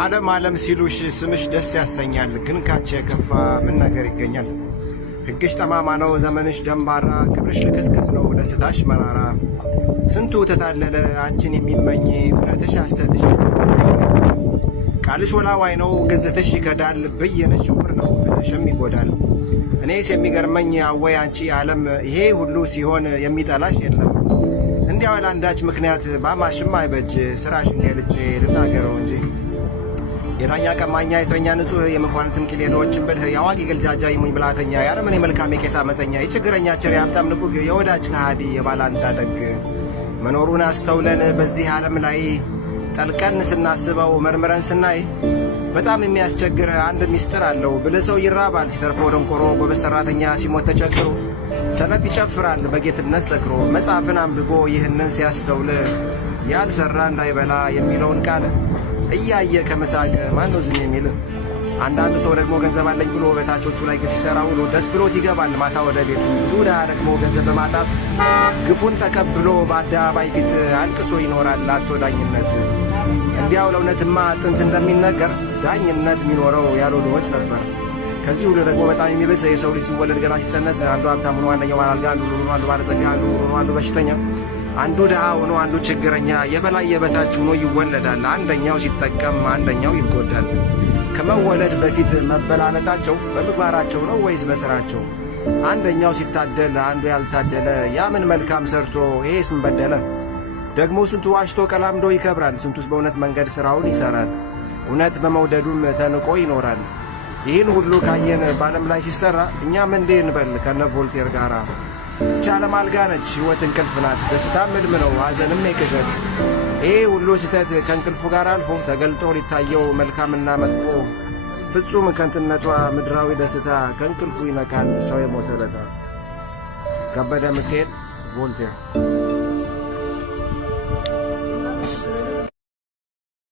ዓለም ሲሉሽ ስምሽ ደስ ያሰኛል። ግን ካንቺ የከፋ ምን ነገር ይገኛል? ሕግሽ ጠማማ ነው ዘመንሽ ደንባራ፣ ክብርሽ ልክስክስ ነው ደስታሽ መራራ። ስንቱ ተታለለ አንቺን የሚመኝ እውነትሽ ሐሰትሽ። ቃልሽ ወላዋይ ነው ገጽትሽ ይከዳል፣ በየነሽ ውር ነው ፍትሽም ይጎዳል። እኔስ የሚገርመኝ አወይ አንቺ ዓለም ይሄ ሁሉ ሲሆን የሚጠላሽ የለም። እንዲያው ለአንዳች ምክንያት ባማሽም አይበጅ ስራሽን ገልጬ ልናገረው እንጂ። የዳኛ ቀማኛ የእስረኛ ንጹሕ የመኳንንትም ኪሌዶችን ብልህ የአዋቂ ግልጃጃ ይሙኝ ብላተኛ የአረመኔ መልካም የቄስ አመፀኛ የችግረኛ ቸር የሀብታም ንፉግ የወዳጅ ከሃዲ የባላንጣ ደግ መኖሩን አስተውለን በዚህ ዓለም ላይ ጠልቀን ስናስበው መርምረን ስናይ በጣም የሚያስቸግር አንድ ሚስጥር አለው። ብልህ ሰው ይራባል ሲተርፈው ደንቆሮ፣ ጎበዝ ሠራተኛ ሲሞት ተቸግሮ፣ ሰነፍ ይጨፍራል በጌትነት ሰክሮ። መጽሐፍን አንብቦ ይህንን ሲያስተውል ያልሠራ እንዳይበላ የሚለውን ቃል እያየ ከመሳቅ ማን ነው ዝም የሚል? አንዳንዱ ሰው ደግሞ ገንዘብ አለኝ ብሎ በታቾቹ ላይ ግፍ ይሠራ ውሎ ደስ ብሎት ይገባል ማታ ወደ ቤቱ። ብዙ ድሃ ደግሞ ገንዘብ በማጣት ግፉን ተቀብሎ በአደባባይ ፊት አልቅሶ ይኖራል አቶ ዳኝነት። እንዲያው ለእውነትማ ጥንት እንደሚነገር ዳኝነት የሚኖረው ያሉ ድሆች ነበር። ከዚህ ሁሉ ደግሞ በጣም የሚብስ የሰው ልጅ ሲወለድ ገና ሲጸነስ አንዱ ሀብታም ሆኖ አንደኛው ባለአልጋ፣ አንዱ ባለጸጋ፣ አንዱ በሽተኛ፣ አንዱ ድሃ ሆኖ አንዱ ችግረኛ፣ የበላይ የበታች ሆኖ ይወለዳል። አንደኛው ሲጠቀም አንደኛው ይጎዳል። ከመወለድ በፊት መበላለጣቸው በምግባራቸው ነው ወይስ በሥራቸው? አንደኛው ሲታደል አንዱ ያልታደለ ያ ምን መልካም ሰርቶ ይሄስ ምን በደለ? ደግሞ ስንቱ ዋሽቶ ቀላምዶ ይከብራል፣ ስንቱስ በእውነት መንገድ ሥራውን ይሠራል፣ እውነት በመውደዱም ተንቆ ይኖራል። ይህን ሁሉ ካየን በዓለም ላይ ሲሠራ እኛም እንዴ እንበል ከነ ቮልቴር ጋር? ብቻ ዓለም አልጋ ነች፣ ሕይወት እንቅልፍ ናት፣ ደስታም ሕልም ነው ሐዘንም የቅዠት። ይሄ ሁሉ ስህተት ከእንቅልፉ ጋር አልፎ ተገልጦ ሊታየው መልካምና መጥፎ ፍጹም ከንትነቷ ምድራዊ ደስታ ከእንቅልፉ ይነቃል ሰው የሞተ ለታ። ከበደ ሚካኤል ቮልቴር